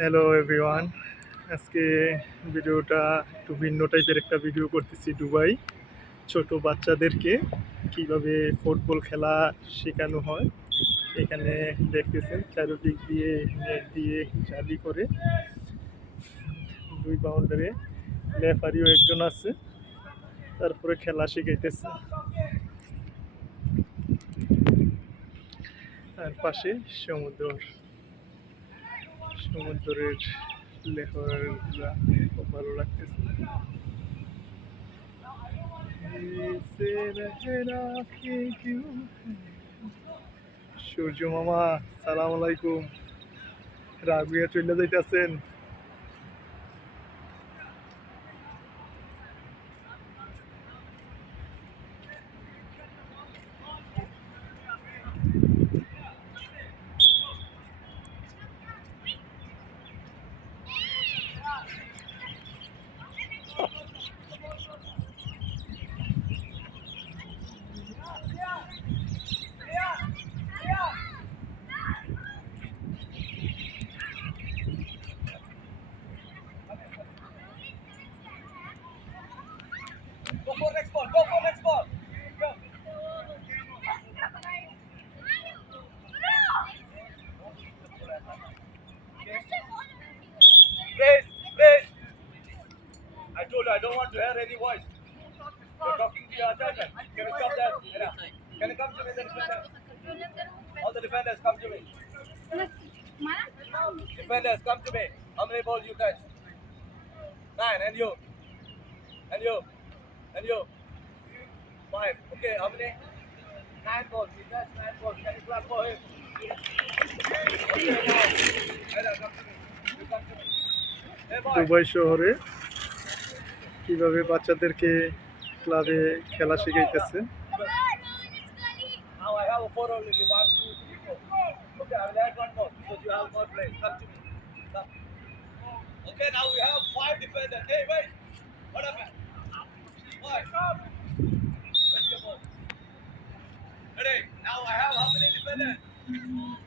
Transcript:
Hello everyone আজকে ভিডিওটা একটু ভিন্ন টাইপের একটা ভিডিও করতেছি দুবাই, ছোট বাচ্চাদেরকে কীভাবে ফুটবল খেলা শেখানো হয়। এখানে দেখতেছেন চারিদিক দিয়ে নেট দিয়ে জালি করে। দুই বাউন্ডারে লেফারিও একজন আছে, তারপরে খেলা শিখাইতেছে। আর পাশে সমুদ্র। সমুদ্রের লেহরগুলা খুব ভালো লাগতেছে। সূর্য মামা সালাম আলাইকুম। রাগুয়া চলে যাইতেছেন। Go for next ball. Go for next ball. Go. Please, please. I told you I don't want to hear any voice. You're talking to your attendant. Can you stop that? Can you come to me, the defender? All the defenders, come to me. Defenders, come to me. How many balls you touch? Nine. And you? And you? And you? Five. Okay, how many? Nine balls. He touched nine balls. Can you clap for him? Okay, now. Ella, come to me. You come to me. Hey, boy. Dubai শহরে কিভাবে বাচ্চাদেরকে ক্লাবে খেলা শিখাইতেছে Now I have a four only. You want two, three, four. Okay, I will add one more because you have more players. Come to me. Come. Okay, now we have five defenders. Hey, wait. Yeah.